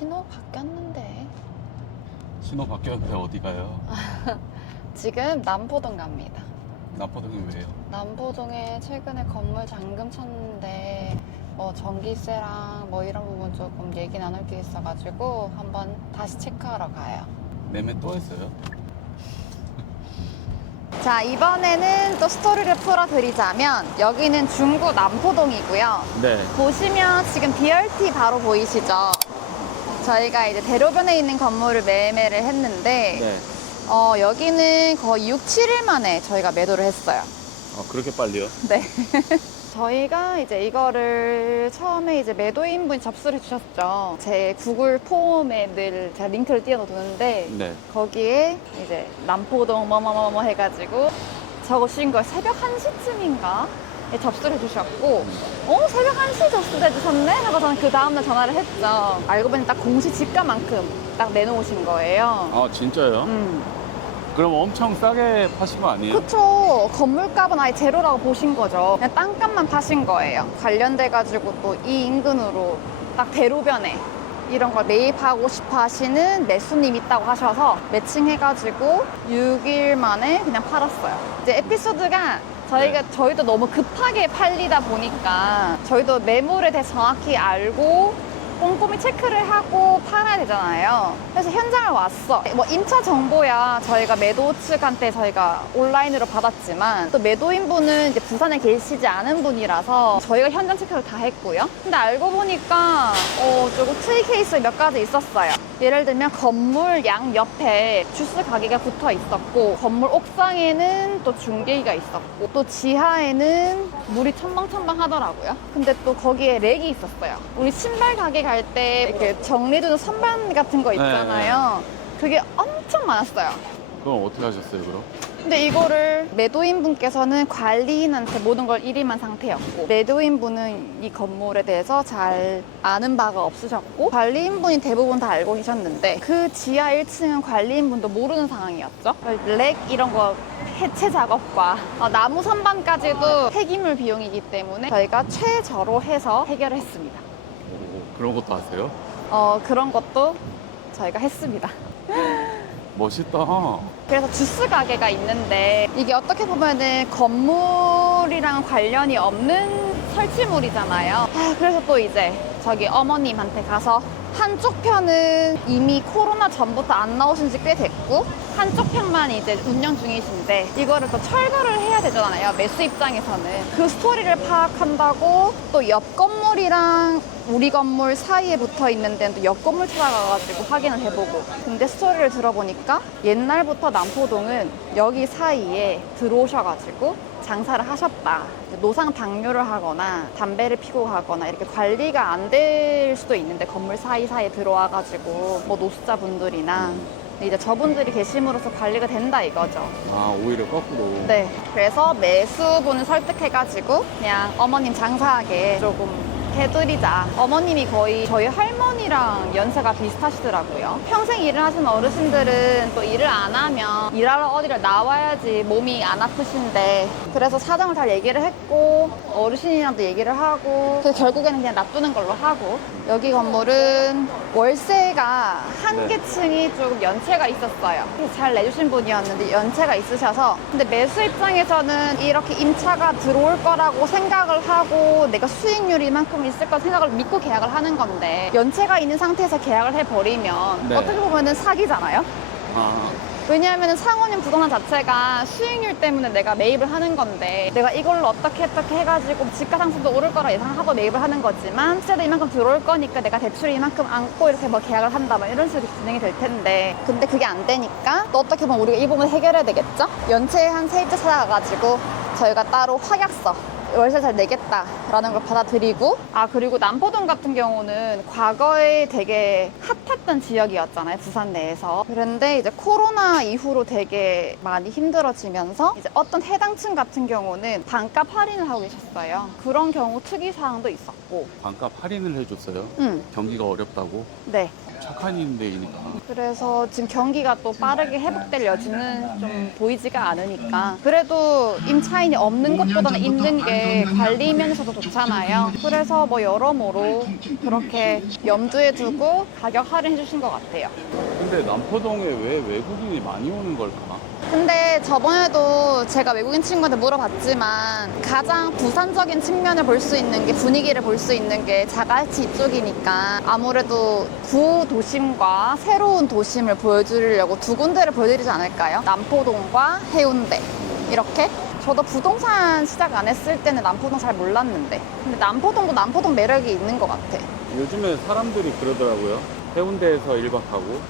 신호 바뀌었는데. 신호 바뀌었는데 어디 가요? 지금 남포동 갑니다. 나포동이 왜요? 남포동에 최근에 건물 잠금 쳤는데 뭐 전기세랑 뭐 이런 부분 조금 얘기 나눌 게 있어가지고 한번 다시 체크하러 가요. 매매 또 했어요? 자 이번에는 또 스토리를 풀어드리자면 여기는 중구 남포동이고요. 네. 보시면 지금 BRT 바로 보이시죠? 저희가 이제 대로변에 있는 건물을 매매를 했는데 네. 어, 여기는 거의 6, 7일 만에 저희가 매도를 했어요. 어, 그렇게 빨리요? 네. 저희가 이제 이거를 처음에 이제 매도인분이 접수를 해주셨죠. 제 구글 폼에 늘 제가 링크를 띄워두는데 네. 거기에 이제 남포동 뭐뭐뭐뭐 해가지고 적으신 걸 새벽 1시쯤인가? 에 접수를 해주셨고 어? 새벽 1시에 접수를 해주셨네? 하고 저는 그 다음날 전화를 했죠. 알고 보니 딱 공시 지가만큼 딱 내놓으신 거예요. 아, 진짜요? 음. 그럼 엄청 싸게 파신 거 아니에요? 그쵸. 건물값은 아예 제로라고 보신 거죠. 그냥 땅값만 파신 거예요. 관련돼가지고 또 이 인근으로 딱 대로변에 이런 걸 매입하고 싶어 하시는 매수님 있다고 하셔서 매칭해가지고 6일 만에 그냥 팔았어요. 이제 에피소드가 저희가 저희도 너무 급하게 팔리다 보니까 저희도 매물에 대해 정확히 알고 꼼꼼히 체크를 하고 팔아야 되잖아요. 그래서 현장을 왔어. 뭐 임차 정보야 저희가 매도 측한테 저희가 온라인으로 받았지만 또 매도인분은 이제 부산에 계시지 않은 분이라서 저희가 현장 체크를 다 했고요. 근데 알고 보니까 어, 조금 트이 케이스 몇 가지 있었어요. 예를 들면 건물 양 옆에 주스 가게가 붙어 있었고 건물 옥상에는 또 중계기가 있었고 또 지하에는 물이 첨벙첨벙 하더라고요. 근데 또 거기에 렉이 있었어요. 우리 신발 가게 갈 때 이렇게 정리해두는 선반 같은 거 있잖아요. 그게 엄청 많았어요. 그럼 어떻게 하셨어요, 그럼? 근데 이거를 매도인분께서는 관리인한테 모든 걸 일임한 상태였고 매도인분은 이 건물에 대해서 잘 아는 바가 없으셨고 관리인분이 대부분 다 알고 계셨는데 그 지하 1층은 관리인분도 모르는 상황이었죠. 렉 이런 거 해체 작업과 어, 나무 선반까지도 폐기물 비용이기 때문에 저희가 최저로 해서 해결을 했습니다. 오, 그런 것도 하세요? 어, 그런 것도 저희가 했습니다. 멋있다. 그래서 주스 가게가 있는데 이게 어떻게 보면은 건물이랑 관련이 없는 설치물이잖아요. 아, 그래서 또 이제 저기 어머님한테 가서 한쪽 편은 이미 코로나 전부터 안 나오신 지 꽤 됐고 한쪽 편만 이제 운영 중이신데 이거를 또 철거를 해야 되잖아요. 매수 입장에서는 그 스토리를 파악한다고 또 옆 건물이랑 우리 건물 사이에 붙어 있는 데는 또옆 건물 찾아가가지고 확인을 해보고 근데 스토리를 들어보니까 옛날부터 남포동은 여기 사이에 들어오셔가지고 장사를 하셨다 노상 방류를 하거나 담배를 피고 가거나 이렇게 관리가 안 될 수도 있는데 건물 사이사이에 들어와가지고 뭐 노숙자분들이나 이제 저분들이 계심으로써 관리가 된다 이거죠 아, 오히려 거꾸로. 네. 그래서 매수분을 설득해가지고 그냥 어머님 장사하게 조금 해드리자. 어머님이 거의 저희 할머니랑 연세가 비슷하시더라고요. 평생 일을 하신 어르신들은 또 일을 안 하면 일하러 어디를 나와야지 몸이 안 아프신데 그래서 사정을 잘 얘기를 했고 어르신이랑도 얘기를 하고 그래서 결국에는 그냥 놔두는 걸로 하고 여기 건물은 월세가 한 네. 개 층이 조금 연체가 있었어요. 잘 내주신 분이었는데 연체가 있으셔서 근데 매수 입장에서는 이렇게 임차가 들어올 거라고 생각을 하고 내가 수익률이 이만큼 있을 거 생각을 믿고 계약을 하는 건데 연체가 있는 상태에서 계약을 해버리면 네. 어떻게 보면은 사기잖아요. 아, 왜냐하면 상호님 부동산 자체가 수익률 때문에 내가 매입을 하는 건데 내가 이걸로 어떻게 어떻게 해가지고 지가 상승도 오를 거라 예상하고 매입을 하는 거지만 시세도 이만큼 들어올 거니까 내가 대출을 이만큼 안고 이렇게 뭐 계약을 한다 뭐 이런 식으로 진행이 될 텐데 근데 그게 안 되니까 또 어떻게 보면 우리가 이 부분 해결해야 되겠죠? 연체에 한 세입자 찾아가가지고 저희가 따로 확약서 월세 잘 내겠다라는 걸 받아들이고 아 그리고 남포동 같은 경우는 과거에 되게 핫했던 지역이었잖아요 부산 내에서. 그런데 이제 코로나 이후로 되게 많이 힘들어지면서 이제 어떤 해당층 같은 경우는 반값 할인을 하고 계셨어요. 그런 경우 특이 사항도 있었고. 반값 할인을 해줬어요. 음, 경기가 어렵다고. 네 착한 임대이니까. 그래서 지금 경기가 또 빠르게 회복될 여지는 좀 보이지가 않으니까 그래도 임차인이 없는 것보다는 있는 게 관리 면에서도 좋잖아요. 그래서 뭐 여러모로 그렇게 염두에 두고 가격 할인해 주신 것 같아요. 근데 남포동에 왜 외국인이 많이 오는 걸까? 근데 저번에도 제가 외국인 친구한테 물어봤지만 가장 부산적인 측면을 볼 수 있는 게 분위기를 볼 수 있는 게 자갈치 이쪽이니까 아무래도 구도심과 새로운 도심을 보여주려고 두 군데를 보여드리지 않을까요? 남포동과 해운대. 이렇게? 저도 부동산 시작 안 했을 때는 남포동 잘 몰랐는데. 근데 남포동도 남포동 매력이 있는 것 같아. 요즘에 사람들이 그러더라고요. 해운대에서 1박 하고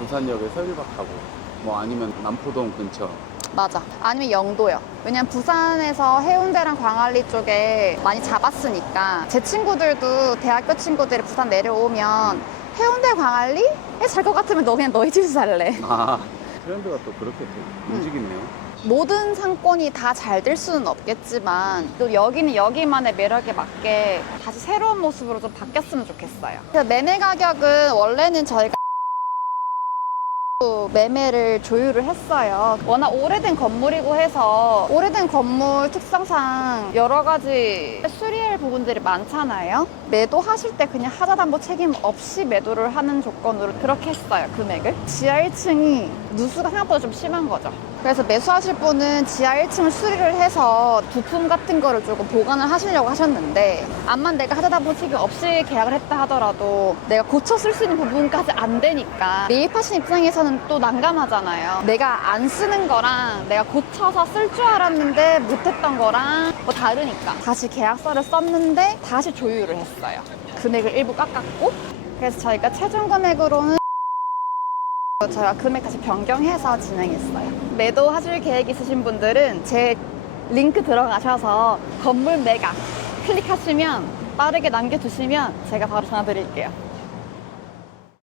부산역에서 1박 하고 뭐 아니면 남포동 근처 맞아. 아니면 영도요. 왜냐면 부산에서 해운대랑 광안리 쪽에 많이 잡았으니까 제 친구들도 대학교 친구들이 부산 내려오면 해운대 광안리에 살 것 같으면 너 그냥 너희 집에서 살래. 아 트렌드가 또 그렇게 또 움직이네요. 모든 상권이 다 잘 될 수는 없겠지만 또 여기는 여기만의 매력에 맞게 다시 새로운 모습으로 좀 바뀌었으면 좋겠어요. 그래서 매매 가격은 원래는 저희가 매매를 조율을 했어요. 워낙 오래된 건물이고 해서 오래된 건물 특성상 여러 가지 수리할 부분들이 많잖아요. 매도하실 때 그냥 하자담보 책임 없이 매도를 하는 조건으로 그렇게 했어요. 금액을. 지하 1층이 누수가 생각보다 좀 심한 거죠. 그래서 매수하실 분은 지하 1층을 수리를 해서 부품 같은 거를 조금 보관을 하시려고 하셨는데 암만 내가 하자담보 책임 없이 계약을 했다 하더라도 내가 고쳐 쓸 수 있는 부분까지 안 되니까 매입하신 입장에서는 또 난감하잖아요. 내가 안 쓰는 거랑 내가 고쳐서 쓸 줄 알았는데 못했던 거랑 뭐 다르니까 다시 계약서를 썼는데 다시 조율을 했어요. 금액을 일부 깎았고 그래서 저희가 최종 금액으로는 저희가 금액 다시 변경해서 진행했어요. 매도하실 계획 있으신 분들은 제 링크 들어가셔서 건물 매각 클릭하시면 빠르게 남겨두시면 제가 바로 전화 드릴게요.